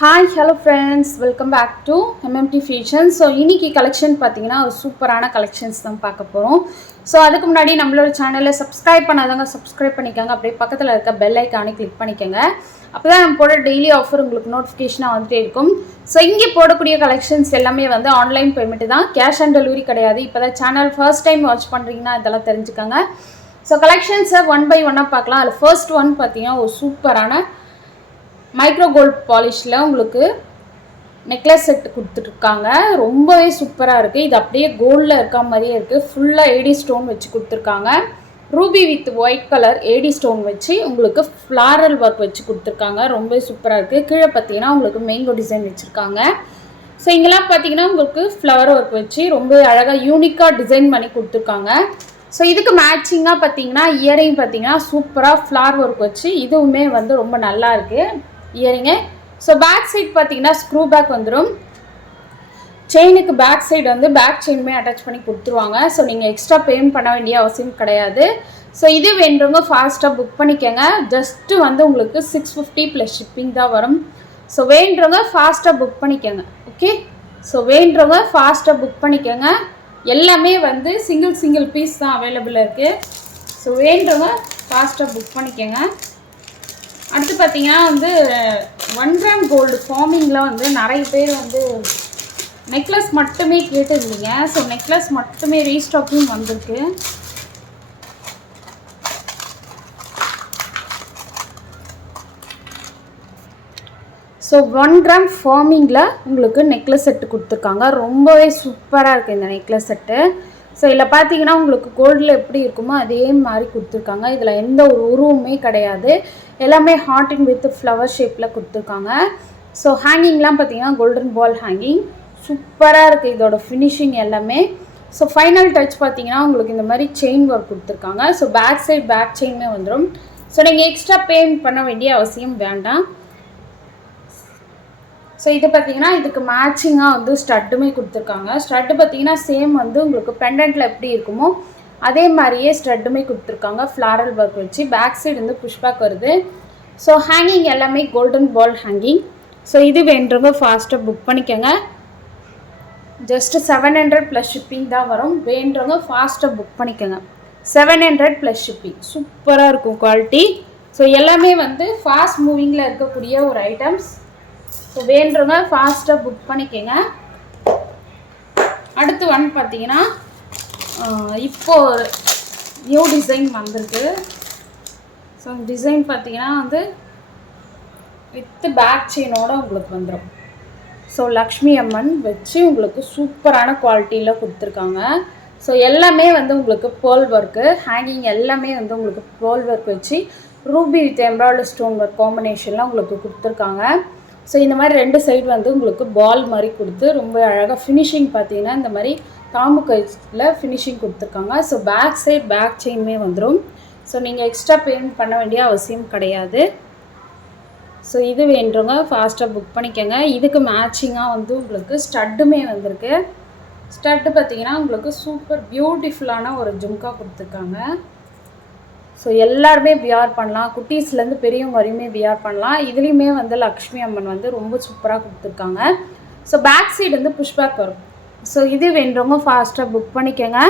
Hi, hello friends, welcome back to MMT Fashion. So, இன்னைக்கு collection பார்த்தீங்கன்னா ஒரு சூப்பரான collections தான் பார்க்க போறோம். So, அதுக்கு முன்னாடி நம்மளோட சேனலை சப்ஸ்கிரைப் பண்ணாதவங்க சப்ஸ்கிரைப் பண்ணிக்கோங்க. அப்படியே பக்கத்தில் இருக்க பெல் ஐக்கானை கிளிக் பண்ணிக்கோங்க. அப்பதான் நம்ம போட டெய்லி ஆஃபர் உங்களுக்கு நோட்டிஃபிகேஷனாக வந்துட்டே இருக்கும். ஸோ இங்கே போடக்கூடிய கலெக்ஷன்ஸ் எல்லாமே வந்து ஆன்லைன் பேமெண்ட் தான், கேஷ் ஆன் டெலிவரி கிடையாது. இப்போ தான் சேனல் ஃபர்ஸ்ட் டைம் வாட்ச் பண்ணுறீங்கன்னா இதெல்லாம் தெரிஞ்சுக்கோங்க. ஸோ கலெக்ஷன்ஸை ஒன் பை ஒன்னாக பார்க்கலாம். அதில் ஃபர்ஸ்ட் ஒன் பார்த்தீங்கன்னா ஒரு சூப்பரான மைக்ரோ கோல்ட் பாலிஷில் உங்களுக்கு நெக்லஸ் செட்டு கொடுத்துட்ருக்காங்க. ரொம்பவே சூப்பராக இருக்குது. இது அப்படியே கோல்டில் இருக்க மாதிரியே இருக்குது. ஃபுல்லாக ஏடி ஸ்டோன் வச்சு கொடுத்துருக்காங்க. Ruby with white colour AD stone வச்சு உங்களுக்கு ஃப்ளாரல் ஒர்க் வச்சு கொடுத்துருக்காங்க. ரொம்பவே சூப்பராக இருக்குது. கீழே பார்த்தீங்கன்னா உங்களுக்கு மேங்கோ டிசைன் வச்சுருக்காங்க. ஸோ இங்கெல்லாம் பார்த்தீங்கன்னா உங்களுக்கு ஃப்ளவர் ஒர்க் வச்சு ரொம்ப அழகாக யூனிக்காக டிசைன் பண்ணி கொடுத்துருக்காங்க. ஸோ இதுக்கு மேட்சிங்காக பார்த்தீங்கன்னா இயரிங் பார்த்தீங்கன்னா சூப்பராக ஃப்ளார் ஒர்க் வச்சு இதுவுமே வந்து ரொம்ப நல்லா இருக்குது இயரிங்கு. ஸோ பேக் சைட் பார்த்தீங்கன்னா ஸ்க்ரூ பேக் வந்துடும். செயினுக்கு பேக் சைடு வந்து பேக் செயினுமே அட்டாச் பண்ணி கொடுத்துருவாங்க. ஸோ நீங்கள் எக்ஸ்ட்ரா பேமெண்ட் பண்ண வேண்டிய அவசியம் கிடையாது. ஸோ இது வேண்டுறவங்க ஃபாஸ்ட்டாக புக் பண்ணிக்கோங்க. ஜஸ்ட்டு வந்து உங்களுக்கு 650 ப்ளஸ் ஷிப்பிங் தான் வரும். ஸோ வேண்டுறவங்க ஃபாஸ்ட்டாக புக் பண்ணிக்கோங்க. ஓகே, ஸோ வேண்டுறவங்க ஃபாஸ்ட்டாக புக் பண்ணிக்கோங்க. எல்லாமே வந்து சிங்கிள் பீஸ் தான் அவைலபிளாக இருக்குது. ஸோ வேண்டுறவங்க ஃபாஸ்ட்டாக புக் பண்ணிக்கோங்க. அடுத்து பார்த்தீங்கன்னா வந்து 1 கிராம் கோல்டு ஃபார்மிங்கில் வந்து நிறைய பேர் வந்து நெக்லஸ் மட்டுமே கேட்டுருந்தீங்க. ஸோ நெக்லஸ் மட்டுமே ரீஸ்டாக்கிங் வந்திருக்கு. ஸோ 1 கிராம் ஃபார்மிங்கில் உங்களுக்கு நெக்லஸ் செட்டு கொடுத்துருக்காங்க. ரொம்பவே சூப்பராக இருக்குது இந்த நெக்லஸ் செட்டு. ஸோ இதில் பார்த்தீங்கன்னா உங்களுக்கு கோல்டில் எப்படி இருக்குமோ அதே மாதிரி கொடுத்துருக்காங்க. இதில் எந்த ஒரு உருவமே கிடையாது. எல்லாமே ஹார்ட்டின் வித் ஃப்ளவர் ஷேப்பில் கொடுத்துருக்காங்க. ஸோ ஹேங்கிங்லாம் பார்த்தீங்கன்னா கோல்டன் பால் ஹேங்கிங் சூப்பராக இருக்குது இதோட ஃபினிஷிங் எல்லாமே. ஸோ ஃபைனல் டச் பார்த்தீங்கன்னா உங்களுக்கு இந்த மாதிரி செயின் ஒர்க் கொடுத்துருக்காங்க. ஸோ பேக் சைட் பேக் செயினுமே வந்துடும். ஸோ நீங்கள் எக்ஸ்ட்ரா பேமெண்ட் பண்ண வேண்டிய அவசியம் வேண்டாம். ஸோ இது பார்த்தீங்கன்னா இதுக்கு மேட்சிங்காக வந்து ஸ்டட்டுமே கொடுத்துருக்காங்க. ஸ்டட்டு பார்த்தீங்கன்னா சேம் வந்து உங்களுக்கு பெண்டன்ட்டில் எப்படி இருக்குமோ அதே மாதிரியே ஸ்டட்டுமே கொடுத்துருக்காங்க. ஃப்ளாரல் ஒர்க் வச்சு பேக் சைடு வந்து புஷ்பேக் வருது. ஸோ ஹேங்கிங் எல்லாமே கோல்டன் பால் ஹேங்கிங். ஸோ இது வேண்டுறவங்க ஃபாஸ்ட்டாக புக் பண்ணிக்கோங்க. ஜஸ்ட்டு 700 ப்ளஸ் ஷிப்பிங் தான் வரும். வேண்டுறவங்க ஃபாஸ்ட்டாக புக் பண்ணிக்கோங்க. 700 ப்ளஸ் ஷிப்பிங் சூப்பராக இருக்கும் குவாலிட்டி. ஸோ எல்லாமே வந்து ஃபாஸ்ட் மூவிங்கில் இருக்கக்கூடிய ஒரு ஐட்டம்ஸ். ஸோ வேண்டுறவங்க ஃபாஸ்ட்டாக புக் பண்ணிக்கோங்க. அடுத்து வந்து பார்த்தீங்கன்னா இப்போது நியூ டிசைன் வந்திருக்கு. ஸோ டிசைன் பார்த்தீங்கன்னா வந்து வித் பேக் செயினோட உங்களுக்கு வந்துடும். ஸோ லக்ஷ்மி அம்மன் வச்சு உங்களுக்கு சூப்பரான குவாலிட்டியில் கொடுத்துருக்காங்க. ஸோ எல்லாமே வந்து உங்களுக்கு பேர்ல் ஒர்க்கு ஹேங்கிங் எல்லாமே வந்து உங்களுக்கு பேர்ல் ஒர்க் வச்சு Ruby with embroidery stone work காம்பினேஷனில் உங்களுக்கு கொடுத்துருக்காங்க. ஸோ இந்த மாதிரி 2 சைடு வந்து உங்களுக்கு பால் மாதிரி கொடுத்து ரொம்ப அழகாக ஃபினிஷிங் பார்த்தீங்கன்னா இந்த மாதிரி தாம்பு கையில் ஃபினிஷிங் கொடுத்துருக்காங்க. ஸோ பேக் சைட் பேக் செயினுமே வந்துடும். ஸோ நீங்கள் எக்ஸ்ட்ரா பேமெண்ட் பண்ண வேண்டிய அவசியம் கிடையாது. ஸோ இது வேண்டுறவங்க ஃபாஸ்ட்டாக புக் பண்ணிக்கோங்க. இதுக்கு மேட்சிங்காக வந்து உங்களுக்கு ஸ்டட்டுமே வந்திருக்கு. ஸ்டட்டு பார்த்தீங்கன்னா உங்களுக்கு சூப்பர் பியூட்டிஃபுல்லான ஒரு ஜும்கா கொடுத்துருக்காங்க. ஸோ எல்லாருமே வியர் பண்ணலாம், குட்டீஸ்லேருந்து பெரியவங்க வரையுமே வியர் பண்ணலாம். இதுலேயுமே வந்து லக்ஷ்மி அம்மன் வந்து ரொம்ப சூப்பராக கொடுத்துருக்காங்க. ஸோ பேக் சைடு வந்து புஷ்பேக் வரும். ஸோ இது வேண்டுறவங்க ஃபாஸ்ட்டாக புக் பண்ணிக்கோங்க.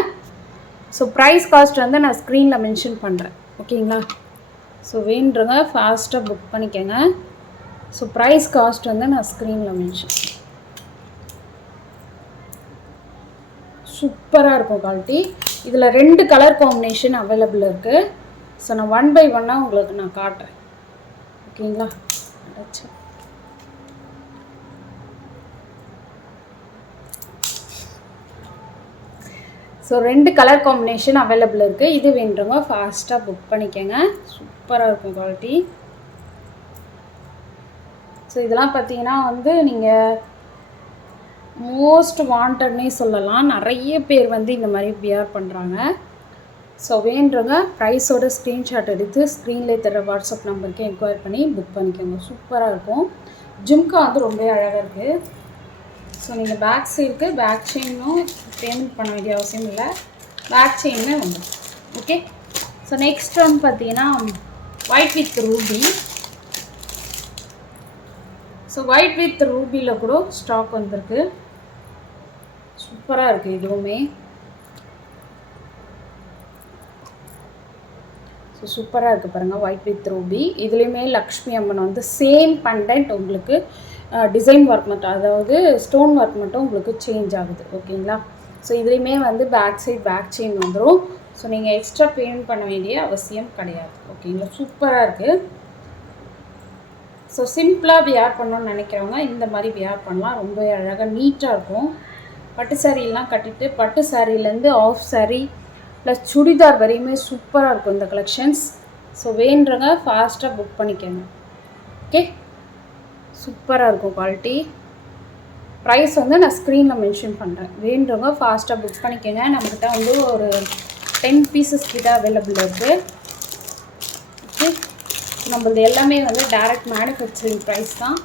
ஸோ ப்ரைஸ் காஸ்ட் வந்து நான் ஸ்க்ரீனில் மென்ஷன் பண்ணுறேன், ஓகேங்களா? ஸோ வேண்டுறவங்க ஃபாஸ்ட்டாக புக் பண்ணிக்கோங்க. ஸோ ப்ரைஸ் காஸ்ட் வந்து நான் ஸ்க்ரீனில் மென்ஷன். சூப்பராக இருக்கும் குவாலிட்டி. இதில் 2 கலர் காம்பினேஷன் அவைலபிள் இருக்குது. ஸோ நான் 1 பை 1 உங்களுக்கு நான் காட்டுறேன், ஓகேங்களா? ஸோ 2 கலர் காம்பினேஷன் அவைலபிள் இருக்குது. இது வேண்டுறவங்க ஃபாஸ்ட்டாக புக் பண்ணிக்கோங்க. சூப்பராக இருக்கும் குவாலிட்டி. ஸோ இதெல்லாம் பார்த்தீங்கன்னா வந்து நீங்கள் மோஸ்ட் வாண்டட்னே சொல்லலாம். நிறைய பேர் வந்து இந்த மாதிரி வியர் பண்ணுறாங்க. ஸோ வேண்டுறவங்க ப்ரைஸோட ஸ்க்ரீன்ஷாட் எடுத்து ஸ்க்ரீன்லேயே தர வாட்ஸ்அப் நம்பருக்கு என்கொயரி பண்ணி புக் பண்ணிக்கோங்க. சூப்பராக இருக்கும். ஜும்கா வந்து ரொம்ப அழகாக இருக்குது. ஸோ நீங்கள் பேக் சைடுக்கு பேக் செயினும் பேமெண்ட் பண்ண வேண்டிய அவசியம் இல்லை. பேக் செயினுமே வந்துடும். ஓகே, ஸோ நெக்ஸ்ட் வந்து பார்த்தீங்கன்னா white with ruby. So white with ரூபியில் கூட ஸ்டாக் வந்திருக்கு. சூப்பராக இருக்குது இதுவுமே. ஸோ சூப்பராக இருக்குது பாருங்கள், ஒயிட் வித் ரூபி. இதுலேயுமே லக்ஷ்மி அம்மன் வந்து சேம் பண்டன்ட் உங்களுக்கு டிசைன் ஒர்க் மட்டும், அதாவது ஸ்டோன் ஒர்க் மட்டும் உங்களுக்கு சேஞ்ச் ஆகுது. ஓகேங்களா? ஸோ இதுலேயுமே வந்து பேக் சைட் பேக் செயின் வந்துடும். ஸோ நீங்கள் எக்ஸ்ட்ரா பேமெண்ட் பண்ண வேண்டிய அவசியம் கிடையாது. ஓகேங்களா? சூப்பராக இருக்குது. ஸோ சிம்பிளாக வியர் பண்ணணும்னு நினைக்கிறவங்க இந்த மாதிரி வியர் பண்ணலாம். ரொம்ப அழகாக நீட்டாக இருக்கும். பட்டு சாரீலாம் கட்டிட்டு பட்டு சாரீலேருந்து ஆஃப் சாரீ ப்ளஸ் சுடிதார் வரையுமே சூப்பராக இருக்கும் இந்த கலெக்ஷன்ஸ். ஸோ வேண்டுறவங்க ஃபாஸ்ட்டாக புக் பண்ணிக்கோங்க. ஓகே, சூப்பராக இருக்கும் குவாலிட்டி. ப்ரைஸ் வந்து நான் ஸ்க்ரீனில் மென்ஷன் பண்ணுறேன். வேண்டுறவங்க ஃபாஸ்ட்டாக புக் பண்ணிக்கோங்க. நம்மக்கிட்ட வந்து ஒரு 10 பீசஸ் கிட்ட அவைலபிள் இருக்குது. ஓகே, நம்மளது எல்லாமே வந்து டைரக்ட் மேனுஃபேக்சரிங் ப்ரைஸ் தான்.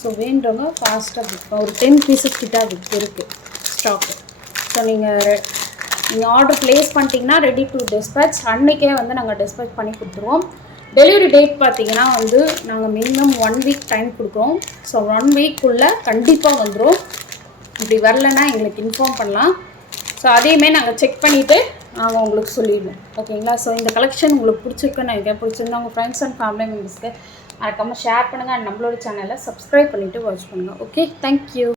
ஸோ வேண்டுறவங்க ஃபாஸ்ட்டாக புக், ஒரு 10 பீசஸ் கிட்ட இருக்குது ஸ்டாக்கு. ஸோ நீங்கள் ஆர்டர் ப்ளேஸ் பண்ணிட்டீங்கன்னா ரெடி டு டிஸ்பேச், அன்றைக்கே வந்து நாங்கள் டிஸ்பேச் பண்ணி கொடுத்துருவோம். டெலிவரி டேட் பார்த்திங்கன்னா வந்து நாங்கள் மினிமம் 1 வீக் டைம் கொடுக்குறோம். ஸோ 1 வீக்குள்ளே கண்டிப்பாக வந்துடும். இப்படி வரலன்னா எங்களுக்கு இன்ஃபார்ம் பண்ணலாம். ஸோ அதையுமே நாங்கள் செக் பண்ணிவிட்டு நாங்கள் உங்களுக்கு சொல்லிடுவோம். ஓகேங்களா? ஸோ இந்த கலெக்ஷன் உங்களுக்கு பிடிச்சிருக்குன்னு நினைக்கிறேன். பிடிச்சிருந்தா உங்கள் ஃப்ரெண்ட்ஸ் அண்ட் ஃபேமிலி மெம்பர்ஸ்க்கு மறக்காமல் ஷேர் பண்ணுங்கள். அண்ட் நம்மளோட சேனலை சப்ஸ்கிரைப் பண்ணிவிட்டு வாட்ச் பண்ணுங்கள். Okay, thank you.